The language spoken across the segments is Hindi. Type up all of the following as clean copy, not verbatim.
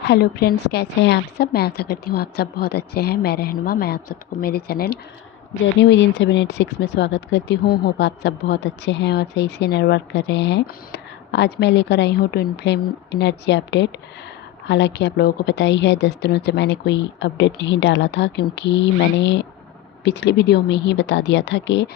हेलो फ्रेंड्स, कैसे हैं आप सब। मैं आशा करती हूँ आप सब बहुत अच्छे हैं। मैं रहनुमा, मैं आप सबको मेरे चैनल जर्नी विद इन 786 में स्वागत करती हूँ। होप आप सब बहुत अच्छे हैं और सही से इनर वर्क कर रहे हैं। आज मैं लेकर आई हूँ ट्विन फ्लेम एनर्जी अपडेट। हालांकि आप लोगों को पता ही है 10 दिनों से मैंने कोई अपडेट नहीं डाला था, क्योंकि मैंने पिछली वीडियो में ही बता दिया था कि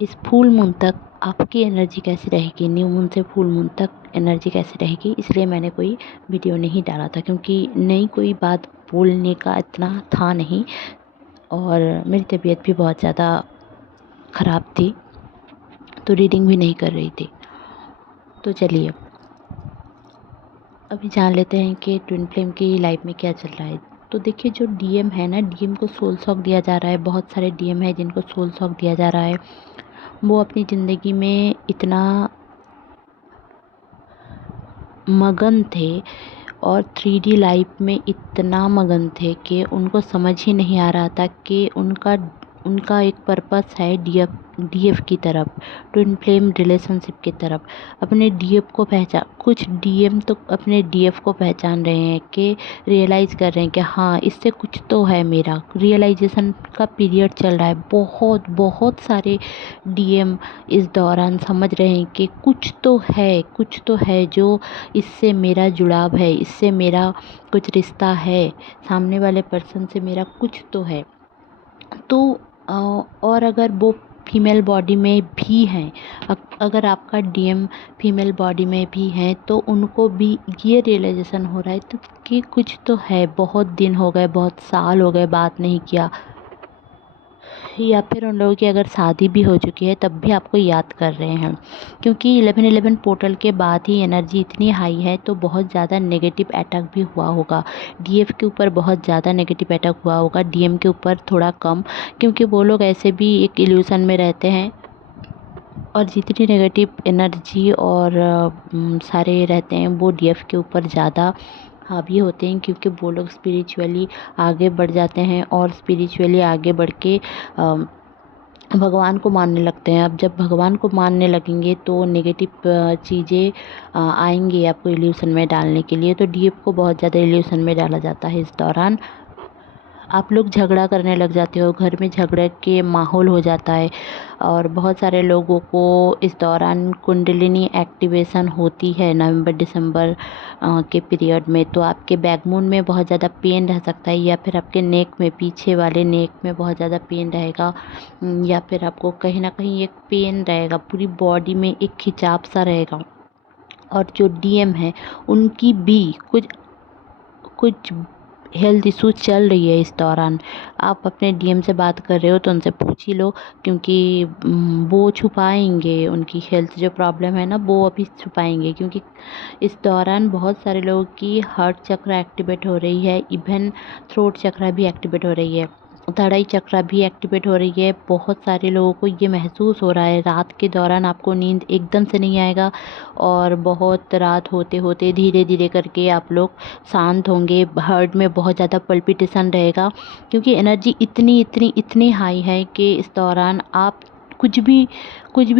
इस फुल मून तक आपकी एनर्जी कैसी रहेगी, न्यू मून से फुल मून तक एनर्जी कैसी रहेगी। इसलिए मैंने कोई वीडियो नहीं डाला था, क्योंकि नई कोई बात बोलने का इतना था नहीं और मेरी तबीयत भी बहुत ज़्यादा ख़राब थी, तो रीडिंग भी नहीं कर रही थी। तो चलिए अभी जान लेते हैं कि ट्विन फ्लेम की लाइफ में क्या चल रहा है। तो देखिए, जो डीएम है ना, डीएम को सोल शॉक दिया जा रहा है। बहुत सारे डीएम है जिनको सोल शॉक दिया जा रहा है। वो अपनी ज़िंदगी में इतना मगन थे और 3D लाइफ में इतना मगन थे कि उनको समझ ही नहीं आ रहा था कि उनका उनका एक पर्पस है डीएफ की तरफ, ट्विन फ्लेम रिलेशनशिप की तरफ। अपने डीएफ को पहचान, कुछ डीएम तो अपने डीएफ को पहचान रहे हैं कि रियलाइज़ कर रहे हैं कि हाँ, इससे कुछ तो है। मेरा रियलाइजेशन का पीरियड चल रहा है। बहुत बहुत सारे डीएम इस दौरान समझ रहे हैं कि कुछ तो है जो इससे मेरा जुड़ाव है, इससे मेरा कुछ रिश्ता है, सामने वाले पर्सन से मेरा कुछ तो है। तो और अगर वो फीमेल बॉडी में भी हैं, अगर आपका डीएम फीमेल बॉडी में भी हैं, तो उनको भी ये रियलाइजेशन हो रहा है तो कि कुछ तो है। बहुत दिन हो गए, बहुत साल हो गए बात नहीं किया, या फिर उन लोगों की अगर शादी भी हो चुकी है तब भी आपको याद कर रहे हैं। क्योंकि 11/11 पोर्टल के बाद ही एनर्जी इतनी हाई है, तो बहुत ज़्यादा नेगेटिव अटैक भी हुआ होगा। डीएफ के ऊपर बहुत ज़्यादा नेगेटिव अटैक हुआ होगा, डीएम के ऊपर थोड़ा कम, क्योंकि वो लोग ऐसे भी एक इल्यूशन में रहते हैं और जितनी नेगेटिव एनर्जी और सारे रहते हैं वो डीएफ के ऊपर ज़्यादा हावी होते हैं, क्योंकि वो लोग स्पिरिचुअली आगे बढ़ जाते हैं और स्पिरिचुअली आगे बढ़ के भगवान को मानने लगते हैं। अब जब भगवान को मानने लगेंगे तो नेगेटिव चीज़ें आएंगी आपको इल्यूशन में डालने के लिए। तो डीएफ को बहुत ज़्यादा इल्यूशन में डाला जाता है। इस दौरान आप लोग झगड़ा करने लग जाते हो, घर में झगड़े के माहौल हो जाता है और बहुत सारे लोगों को इस दौरान कुंडलिनी एक्टिवेशन होती है नवंबर दिसंबर के पीरियड में। तो आपके बैकबोन में बहुत ज़्यादा पेन रह सकता है, या फिर आपके नेक में, पीछे वाले नेक में बहुत ज़्यादा पेन रहेगा, या फिर आपको कहीं ना कहीं एक पेन रहेगा, पूरी बॉडी में एक खिंचाव सा रहेगा। और जो डीएम है उनकी भी कुछ कुछ हेल्थ इश्यूज चल रही है इस दौरान। आप अपने डीएम से बात कर रहे हो तो उनसे पूछ ही लो, क्योंकि वो छुपाएंगे उनकी हेल्थ जो प्रॉब्लम है ना, वो अभी छुपाएंगे। क्योंकि इस दौरान बहुत सारे लोगों की हार्ट चक्र एक्टिवेट हो रही है, इवन थ्रोट चक्र भी एक्टिवेट हो रही है, धड़ाई चक्र भी एक्टिवेट हो रही है। बहुत सारे लोगों को ये महसूस हो रहा है रात के दौरान आपको नींद एकदम से नहीं आएगा और बहुत रात होते होते धीरे धीरे करके आप लोग शांत होंगे। हार्ट में बहुत ज़्यादा पल्पिटेशन रहेगा, क्योंकि एनर्जी इतनी हाई है कि इस दौरान आप कुछ भी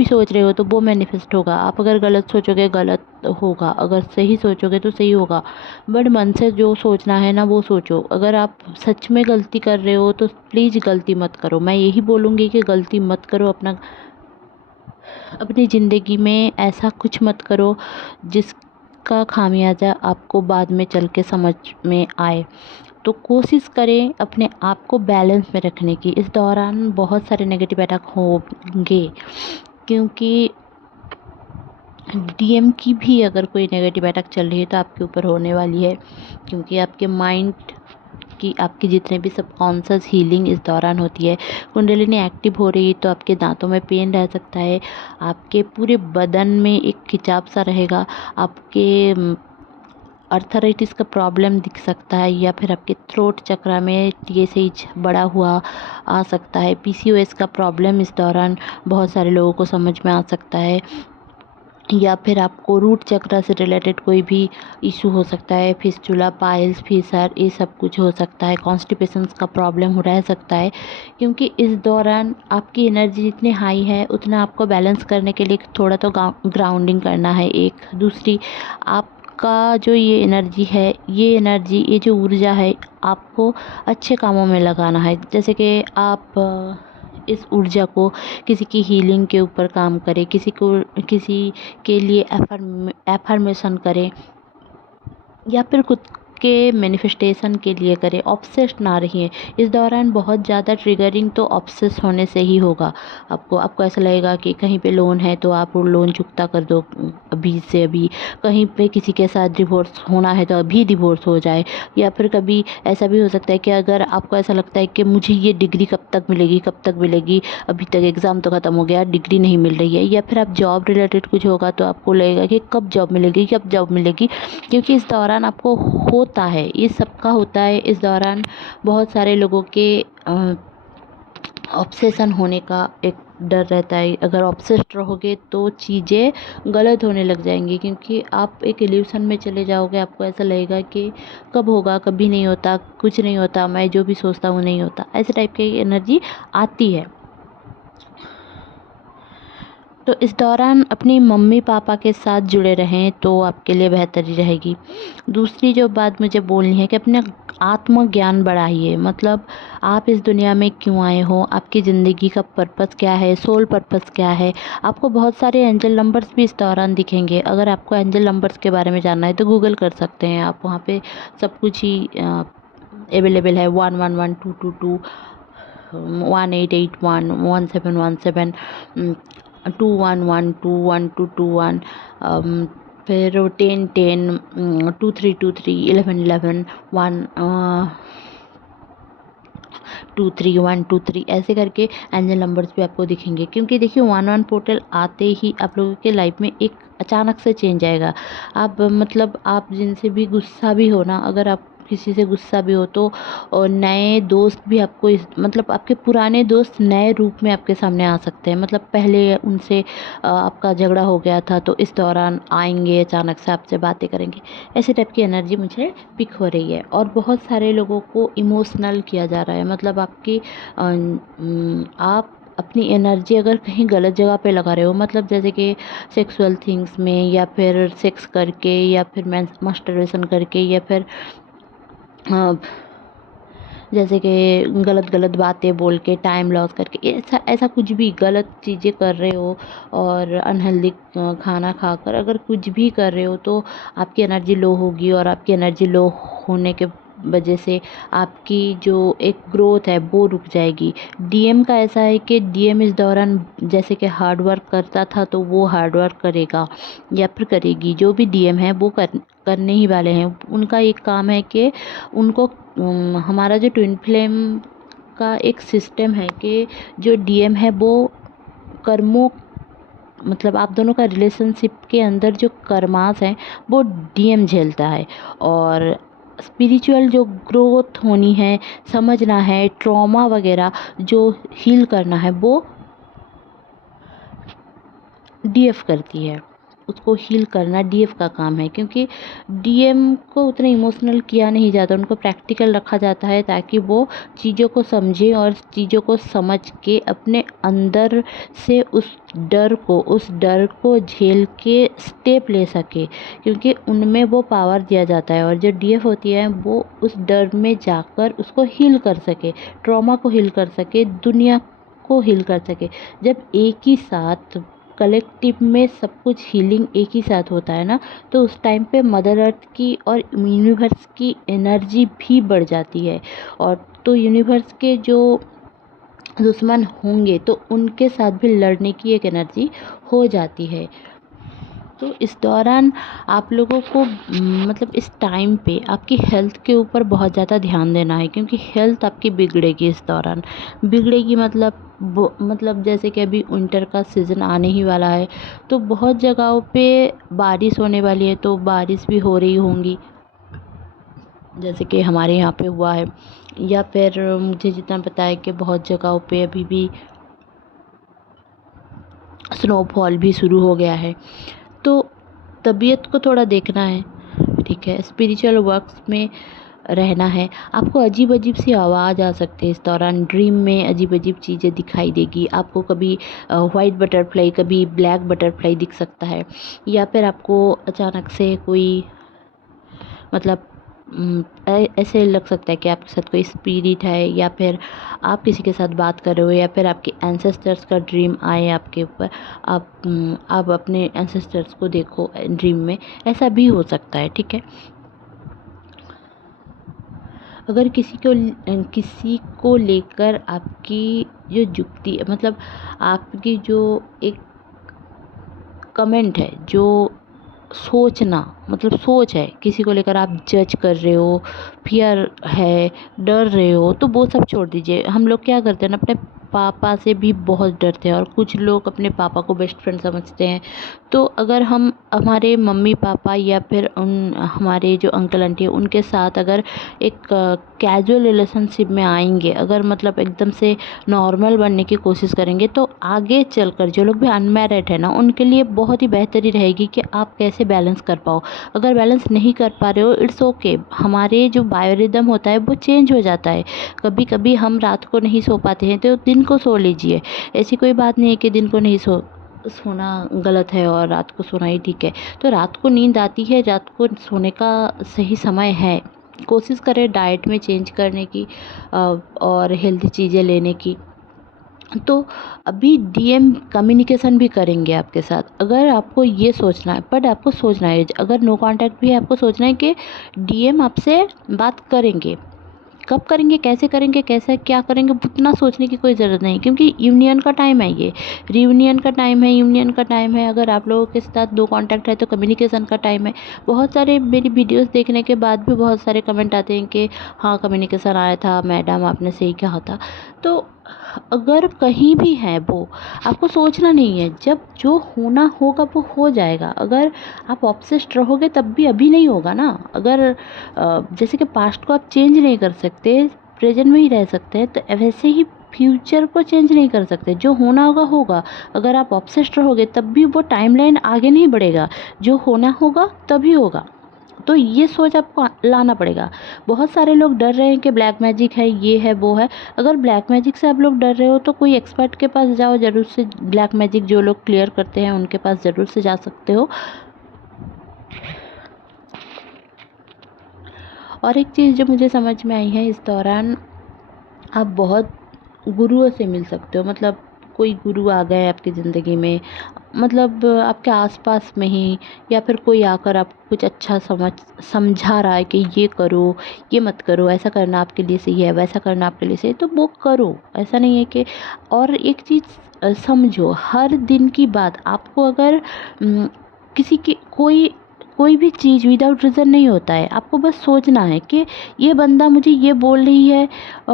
सोच रहे हो तो वो मैनिफेस्ट होगा। आप अगर गलत सोचोगे गलत होगा, अगर सही सोचोगे तो सही होगा। बट मन से जो सोचना है ना वो सोचो। अगर आप सच में गलती कर रहे हो तो प्लीज़ गलती मत करो। मैं यही बोलूँगी कि गलती मत करो। अपनी ज़िंदगी में ऐसा कुछ मत करो जिसका खामियाजा आपको बाद में चल के समझ में आए। तो कोशिश करें अपने आप को बैलेंस में रखने की। इस दौरान बहुत सारे नेगेटिव अटैक होंगे, क्योंकि डीएम की भी अगर कोई नेगेटिव अटैक चल रही है तो आपके ऊपर होने वाली है, क्योंकि आपके माइंड की, आपकी जितने भी सबकॉन्शियस हीलिंग इस दौरान होती है। कुंडलिनी एक्टिव हो रही है तो आपके दांतों में पेन रह सकता है, आपके पूरे बदन में एक खिंचाव सा रहेगा, आपके अर्थराइटिस का प्रॉब्लम दिख सकता है, या फिर आपके थ्रोट चक्र में टीएसएच बढ़ा हुआ आ सकता है। पीसीओएस का प्रॉब्लम इस दौरान बहुत सारे लोगों को समझ में आ सकता है, या फिर आपको रूट चक्र से रिलेटेड कोई भी इशू हो सकता है। फिस्टुला, पाइल्स, फिशर, ये सब कुछ हो सकता है। कॉन्स्टिपेशंस का प्रॉब्लम रह सकता है, क्योंकि इस दौरान आपकी एनर्जी जितनी हाई है उतना आपको बैलेंस करने के लिए थोड़ा तो ग्राउंडिंग करना है। एक दूसरी, आप आपका जो ये एनर्जी है, ये जो ऊर्जा है, आपको अच्छे कामों में लगाना है। जैसे कि आप इस ऊर्जा को किसी की हीलिंग के ऊपर काम करें, किसी के लिए एफर्मेशन करें, या फिर खुद के मैनिफेस्टेशन के लिए करें। ऑब्सेस्ड ना रहिए। इस दौरान बहुत ज़्यादा ट्रिगरिंग तो ऑब्सेस होने से ही होगा। आपको ऐसा लगेगा कि कहीं पे लोन है तो आप वो लोन चुकता कर दो अभी से अभी। कहीं पे किसी के साथ डिवोर्स होना है तो अभी डिवोर्स हो जाए। या फिर कभी ऐसा भी हो सकता है कि अगर आपको ऐसा लगता है कि मुझे ये डिग्री कब तक मिलेगी, अभी तक एग्ज़ाम तो ख़त्म हो गया, डिग्री नहीं मिल रही है। या फिर आप जॉब रिलेटेड कुछ होगा तो आपको लगेगा कि कब जॉब मिलेगी। क्योंकि इस दौरान आपको होता है, ये सबका होता है। इस दौरान बहुत सारे लोगों के ऑब्सेशन होने का एक डर रहता है। अगर ऑब्सेस्ड रहोगे तो चीज़ें गलत होने लग जाएंगी, क्योंकि आप एक इल्यूशन में चले जाओगे। आपको ऐसा लगेगा कि कब होगा, कभी नहीं होता, कुछ नहीं होता, मैं जो भी सोचता हूँ नहीं होता। ऐसे टाइप की एनर्जी आती है। तो इस दौरान अपनी मम्मी पापा के साथ जुड़े रहें तो आपके लिए बेहतरी रहेगी। दूसरी जो बात मुझे बोलनी है कि अपने आत्मज्ञान बढ़ाइए। मतलब आप इस दुनिया में क्यों आए हो, आपकी ज़िंदगी का पर्पस क्या है, सोल पर्पस क्या है। आपको बहुत सारे एंजल नंबर्स भी इस दौरान दिखेंगे। अगर आपको एंजल नंबर्स के बारे में जानना है तो गूगल कर सकते हैं आप, वहाँ पे सब कुछ ही अवेलेबल है। 111222, 1881, 1717, 2112, 1221, फिर 1010, 2323, 1111, 123 ऐसे करके एंजल नंबर्स भी आपको दिखेंगे। क्योंकि देखिए 11 पोर्टल आते ही आप लोगों के लाइफ में एक अचानक से चेंज आएगा। आप मतलब आप जिनसे भी गुस्सा भी हो ना, अगर आप किसी से गुस्सा भी हो तो नए दोस्त भी आपको मतलब आपके पुराने दोस्त नए रूप में आपके सामने आ सकते हैं। मतलब पहले उनसे आपका झगड़ा हो गया था तो इस दौरान आएंगे, अचानक से आपसे बातें करेंगे। ऐसे टाइप की एनर्जी मुझे पिक हो रही है। और बहुत सारे लोगों को इमोशनल किया जा रहा है। मतलब आप अपनी एनर्जी अगर कहीं गलत जगह पे लगा रहे हो, मतलब जैसे कि सेक्सुअल थिंग्स में, या फिर सेक्स करके, या फिर मास्टरबेशन करके, या फिर जैसे कि गलत बातें बोल के, टाइम लॉस करके, ऐसा कुछ भी गलत चीज़ें कर रहे हो, और अनहेल्दी खाना खाकर अगर कुछ भी कर रहे हो तो आपकी एनर्जी लो होगी। और आपकी एनर्जी लो होने के वजह से आपकी जो एक ग्रोथ है वो रुक जाएगी। डीएम का ऐसा है कि डीएम इस दौरान जैसे कि हार्ड वर्क करता था तो वो हार्ड वर्क करेगा या फिर करेगी। जो भी डीएम है वो करने ही वाले हैं। उनका एक काम है कि उनको हमारा जो ट्विन फ्लेम का एक सिस्टम है कि जो डीएम है वो कर्मों, मतलब आप दोनों का रिलेशनशिप के अंदर जो कर्मास हैं वो डीएम झेलता है। और स्पिरिचुअल जो ग्रोथ होनी है, समझना है, ट्रॉमा वगैरह जो हील करना है वो डीएफ करती है। उसको हील करना डीएफ का काम है। क्योंकि डीएम को उतना इमोशनल किया नहीं जाता, उनको प्रैक्टिकल रखा जाता है ताकि वो चीज़ों को समझे और चीज़ों को समझ के अपने अंदर से उस डर को झेल के स्टेप ले सके। क्योंकि उनमें वो पावर दिया जाता है। और जो डीएफ होती है वो उस डर में जाकर उसको हील कर सके, ट्रॉमा को हील कर सके, दुनिया को हील कर सके। जब एक ही साथ कलेक्टिव में सब कुछ हीलिंग एक ही साथ होता है ना, तो उस टाइम पे मदर अर्थ की और यूनिवर्स की एनर्जी भी बढ़ जाती है। और तो यूनिवर्स के जो दुश्मन होंगे तो उनके साथ भी लड़ने की एक एनर्जी हो जाती है। तो इस दौरान आप लोगों को मतलब इस टाइम पे आपकी हेल्थ के ऊपर बहुत ज़्यादा ध्यान देना है। क्योंकि हेल्थ आपकी बिगड़ेगी इस दौरान। बिगड़ेगी मतलब जैसे कि अभी विंटर का सीज़न आने ही वाला है तो बहुत जगहों पे बारिश होने वाली है, तो बारिश भी हो रही होंगी जैसे कि हमारे यहाँ पे हुआ है। या फिर मुझे जितना पता है कि बहुत जगहों पे अभी भी स्नोफॉल भी शुरू हो गया है। तो तबीयत को थोड़ा देखना है, ठीक है। स्पिरिचुअल वर्क्स में रहना है। आपको अजीब अजीब सी आवाज़ आ सकती है इस दौरान। ड्रीम में अजीब अजीब चीज़ें दिखाई देगी आपको। कभी वाइट बटरफ्लाई, कभी ब्लैक बटरफ्लाई दिख सकता है। या फिर आपको अचानक से कोई मतलब ऐसे लग सकता है कि आपके साथ कोई स्पिरिट है, या फिर आप किसी के साथ बात कर रहे हो, या फिर आपके एंसेस्टर्स का ड्रीम आए आपके ऊपर, आप अपने एंसेस्टर्स को देखो ड्रीम में, ऐसा भी हो सकता है। ठीक है, अगर किसी को लेकर आपकी जो जुक्ति, मतलब आपकी जो एक कमेंट है, जो सोचना, मतलब सोच है, किसी को लेकर आप जज कर रहे हो, फियर है, डर रहे हो, तो वो सब छोड़ दीजिए। हम लोग क्या करते हैं ना, अपने पापा से भी बहुत डरते हैं, और कुछ लोग अपने पापा को बेस्ट फ्रेंड समझते हैं। तो अगर हम हमारे मम्मी पापा या फिर हमारे जो अंकल आंटी हैं उनके साथ अगर एक कैजुअल रिलेशनशिप में आएंगे, अगर मतलब एकदम से नॉर्मल बनने की कोशिश करेंगे, तो आगे चलकर जो लोग भी अनमैरिड है ना, उनके लिए बहुत ही बेहतरी रहेगी कि आप कैसे बैलेंस कर पाओ। अगर बैलेंस नहीं कर पा रहे हो, इट्स ओके, हमारे जो बायोरिदम होता है वो चेंज हो जाता है। कभी कभी हम रात को नहीं सो पाते हैं तो दिन को सो लीजिए। ऐसी कोई बात नहीं है कि दिन को नहीं सोना गलत है और रात को सोना ही ठीक है। तो रात को नींद आती है, रात को सोने का सही समय है। कोशिश करें डाइट में चेंज करने की और हेल्दी चीज़ें लेने की। तो अभी डीएम कम्युनिकेशन भी करेंगे आपके साथ, अगर आपको ये सोचना है, बट आपको सोचना है, अगर नो कांटेक्ट भी है, आपको सोचना है कि डीएम आपसे बात करेंगे, कब करेंगे, कैसे करेंगे, कैसे क्या करेंगे, उतना सोचने की कोई ज़रूरत नहीं, क्योंकि यूनियन का टाइम है, ये रियूनियन का टाइम है, यूनियन का टाइम है। अगर आप लोगों के साथ दो कांटेक्ट है तो कम्युनिकेशन का टाइम है। बहुत सारे मेरी वीडियोस देखने के बाद भी बहुत सारे कमेंट आते हैं कि हाँ कम्युनिकेशन आया था मैडम, आपने सही कहा था। तो अगर कहीं भी है वो, आपको सोचना नहीं है, जब जो होना होगा वो हो जाएगा। अगर आप ऑब्सेस्ड रहोगे तब भी अभी नहीं होगा ना। अगर जैसे कि पास्ट को आप चेंज नहीं कर सकते, प्रेजेंट में ही रह सकते हैं, तो वैसे ही फ्यूचर को चेंज नहीं कर सकते। जो होना होगा होगा। अगर आप ऑब्सेस्ड रहोगे तब भी वो टाइमलाइन आगे नहीं बढ़ेगा। जो होना होगा तभी होगा। तो ये सोच आपको लाना पड़ेगा। बहुत सारे लोग डर रहे हैं कि ब्लैक मैजिक है, ये है, वो है। अगर ब्लैक मैजिक से आप लोग डर रहे हो तो कोई एक्सपर्ट के पास जाओ, ज़रूर से ब्लैक मैजिक जो लोग क्लियर करते हैं उनके पास ज़रूर से जा सकते हो। और एक चीज़ जो मुझे समझ में आई है, इस दौरान आप बहुत गुरुओं से मिल सकते हो। मतलब कोई गुरु आ गए आपकी ज़िंदगी में, मतलब आपके आसपास में ही, या फिर कोई आकर आपको कुछ अच्छा समझा रहा है कि ये करो, ये मत करो, ऐसा करना आपके लिए सही है, वैसा करना आपके लिए सही है, तो वो करो। ऐसा नहीं है कि, और एक चीज़ समझो, हर दिन की बात आपको अगर किसी की कोई भी चीज़ विदाउट रीज़न नहीं होता है। आपको बस सोचना है कि ये बंदा मुझे ये बोल रही है,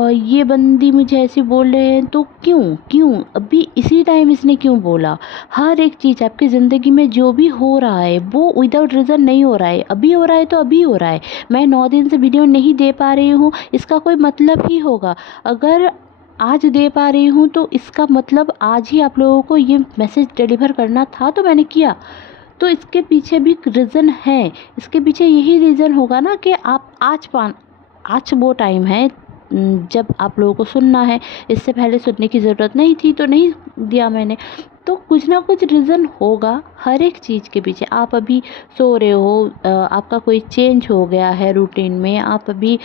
ये बंदी मुझे ऐसे बोल रहे हैं, तो क्यों क्यों अभी इसी टाइम इसने क्यों बोला। हर एक चीज़ आपकी ज़िंदगी में जो भी हो रहा है वो विदाउट रीज़न नहीं हो रहा है। अभी हो रहा है तो अभी हो रहा है। मैं 9 दिन से वीडियो नहीं दे पा रही हूँ, इसका कोई मतलब ही होगा। अगर आज दे पा रही हूँ तो इसका मतलब आज ही आप लोगों को ये मैसेज डिलीवर करना था, तो मैंने किया। तो इसके पीछे भी रीज़न है। इसके पीछे यही रीज़न होगा ना कि आप आज वो टाइम है जब आप लोगों को सुनना है। इससे पहले सुनने की ज़रूरत नहीं थी तो नहीं दिया मैंने। तो कुछ ना कुछ रीज़न होगा हर एक चीज़ के पीछे। आप अभी सो रहे हो, आपका कोई चेंज हो गया है रूटीन में, आप अभी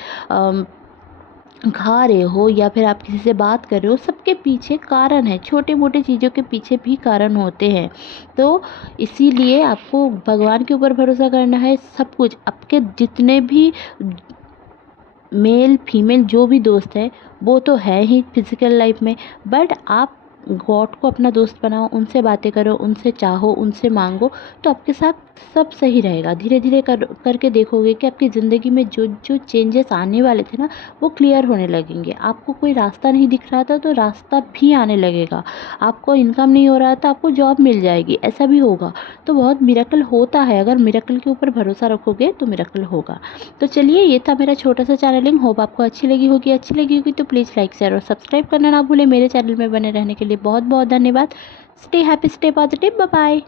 खा रहे हो, या फिर आप किसी से बात कर रहे हो, सबके पीछे कारण है। छोटे मोटे चीज़ों के पीछे भी कारण होते हैं। तो इसीलिए आपको भगवान के ऊपर भरोसा करना है। सब कुछ आपके जितने भी मेल फीमेल जो भी दोस्त है वो तो है ही फिज़िकल लाइफ में, बट आप गॉड को अपना दोस्त बनाओ, उनसे बातें करो, उनसे चाहो, उनसे मांगो, तो आपके साथ सब सही रहेगा। धीरे धीरे करके देखोगे कि आपकी ज़िंदगी में जो जो चेंजेस आने वाले थे ना वो क्लियर होने लगेंगे। आपको कोई रास्ता नहीं दिख रहा था तो रास्ता भी आने लगेगा। आपको इनकम नहीं हो रहा था, आपको जॉब मिल जाएगी, ऐसा भी होगा। तो बहुत मिरेकल होता है। अगर मिरेकल के ऊपर भरोसा रखोगे तो मिरेकल होगा। तो चलिए, ये था मेरा छोटा सा चैनलिंग। होप आपको अच्छी लगी होगी तो प्लीज़ लाइक शेयर और सब्सक्राइब करना ना भूलें। मेरे चैनल में बने रहने के लिए बहुत बहुत धन्यवाद। Stay happy, stay positive, bye bye.